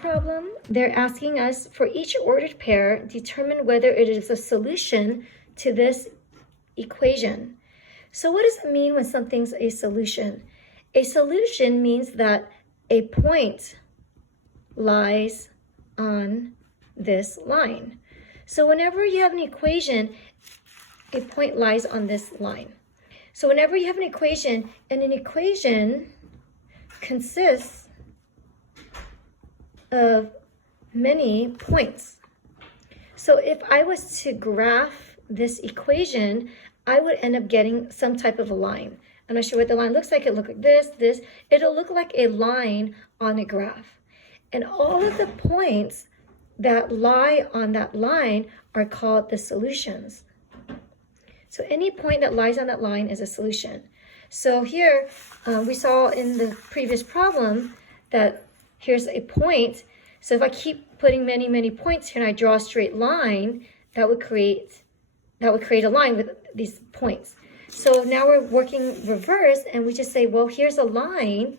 problem, they're asking us for each ordered pair, determine whether it is a solution to this equation. So what does it mean when something's a solution? A solution means that a point lies on this line. So whenever you have an equation, a point lies on this line. So whenever you have an equation, and an equation consists of many points. So if I was to graph this equation, I would end up getting some type of a line. I'm not sure what the line looks like. It'll look like this. It'll look like a line on a graph. And all of the points that lie on that line are called the solutions. So any point that lies on that line is a solution. So here we saw in the previous problem that here's a point. So if I keep putting many, many points here and I draw a straight line, that would create a line with these points. So now we're working reverse and we just say, well, here's a line.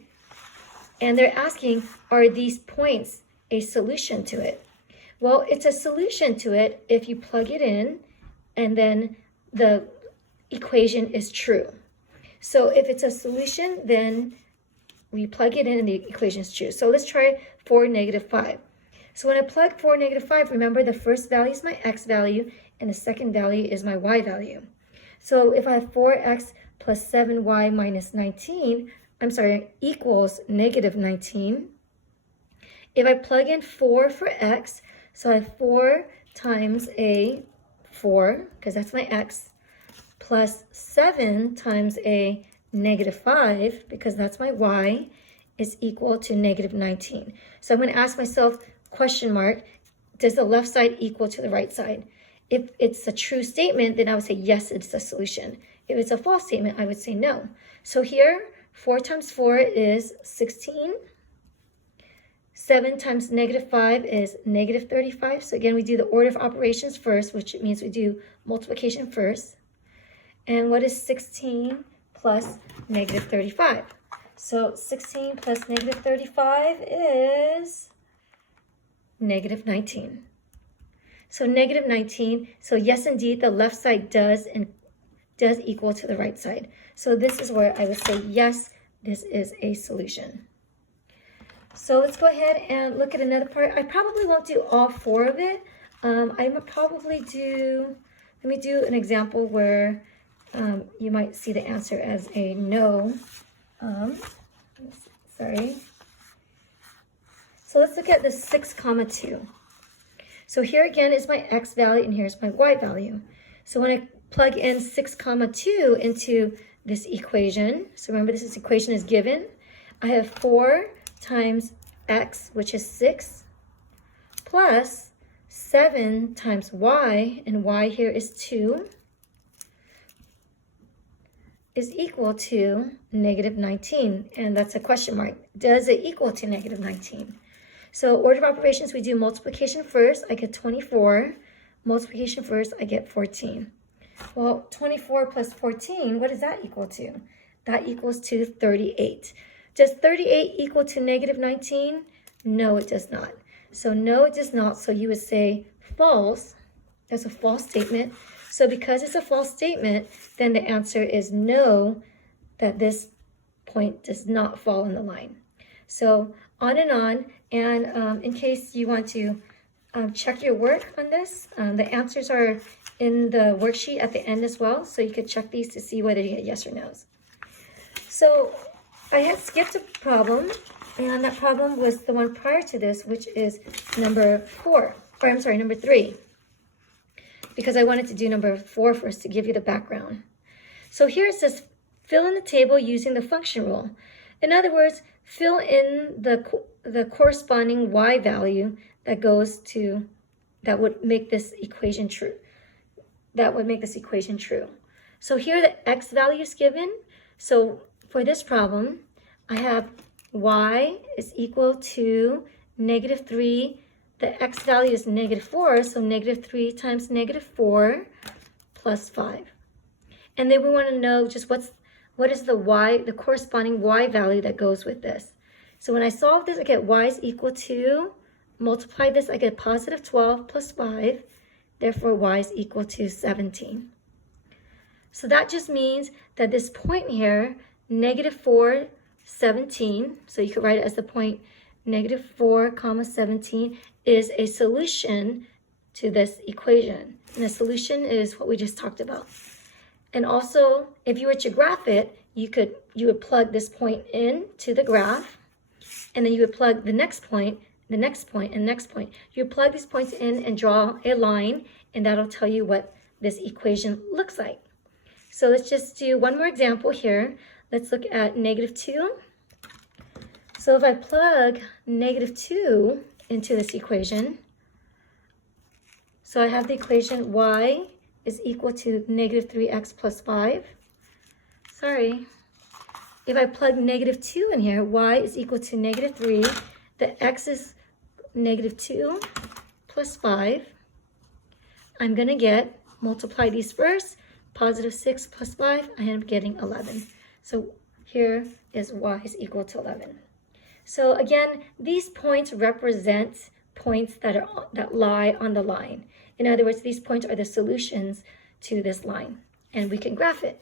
And they're asking, are these points a solution to it? Well, it's a solution to it if you plug it in and then the equation is true. So if it's a solution, then we plug it in and the equation is true. So let's try 4, -5. So when I plug 4, -5, remember the first value is my x value and the second value is my y value. So if I have 4x plus 7y minus 19, equals -19. If I plug in 4 for x, so I have 4 times a 4, because that's my x, plus 7 times a -5, because that's my y, is equal to -19. So I'm going to ask myself, question mark, does the left side equal to the right side? If it's a true statement, then I would say yes, it's a solution. If it's a false statement, I would say no. So here, 4 times 4 is 16. 7 times -5 is -35. So again, we do the order of operations first, which means we do multiplication first. And what is 16 plus -35? So 16 plus -35 is -19. So -19. So yes, indeed, the left side does equal to the right side. So this is where I would say, yes, this is a solution. So let's go ahead and look at another part. I probably won't do all 4 of it. I would probably let me do an example where you might see the answer as a no. Sorry. So let's look at the 6,2. So here again is my x value and here's my y value. So when I plug in 6,2 into this equation, so remember this equation is given, I have 4 times x, which is 6, plus 7 times y, and y here is 2, is equal to -19, and that's a question mark. Does it equal to -19? So order of operations, we do multiplication first, I get 24. Multiplication first, I get 14. Well, 24 plus 14, what does that equal to? That equals to 38. Does 38 equal to -19? No, it does not. So no, it does not. So you would say false. That's a false statement. So because it's a false statement, then the answer is no, that this point does not fall in the line. So on and on. And in case you want to check your work on this, the answers are in the worksheet at the end as well. So you could check these to see whether you get yes or no's. So I had skipped a problem, and that problem was the one prior to this, which is number 3, because I wanted to do number 4 first to give you the background. So here it says, fill in the table using the function rule. In other words, fill in the corresponding y value that would make this equation true. So here the x value is given. So for this problem, I have y is equal to -3. The x value is -4, so -3 times -4 plus 5. And then we want to know just what is the corresponding y value that goes with this. So when I solve this, I get y is equal to multiply this, I get positive 12 plus 5. Therefore, y is equal to 17. So that just means that this point here, negative 4, 17, so you could write it as the point negative 4, comma 17, is a solution to this equation. And the solution is what we just talked about. And also, if you were to graph it, you would plug this point in to the graph, and then you would plug the next point, the next point, and the next point. You would plug these points in and draw a line, and that'll tell you what this equation looks like. So let's just do one more example here. Let's look at negative 2. So if I plug negative 2 into this equation, so I have the equation y is equal to negative 3x plus 5. Sorry. If I plug negative 2 in here, y is equal to negative 3. The x is negative 2 plus 5. I'm going to get, multiply these first, positive 6 plus 5, I end up getting 11. So here is y is equal to 11. So again, these points represent points that lie on the line. In other words, these points are the solutions to this line, and we can graph it.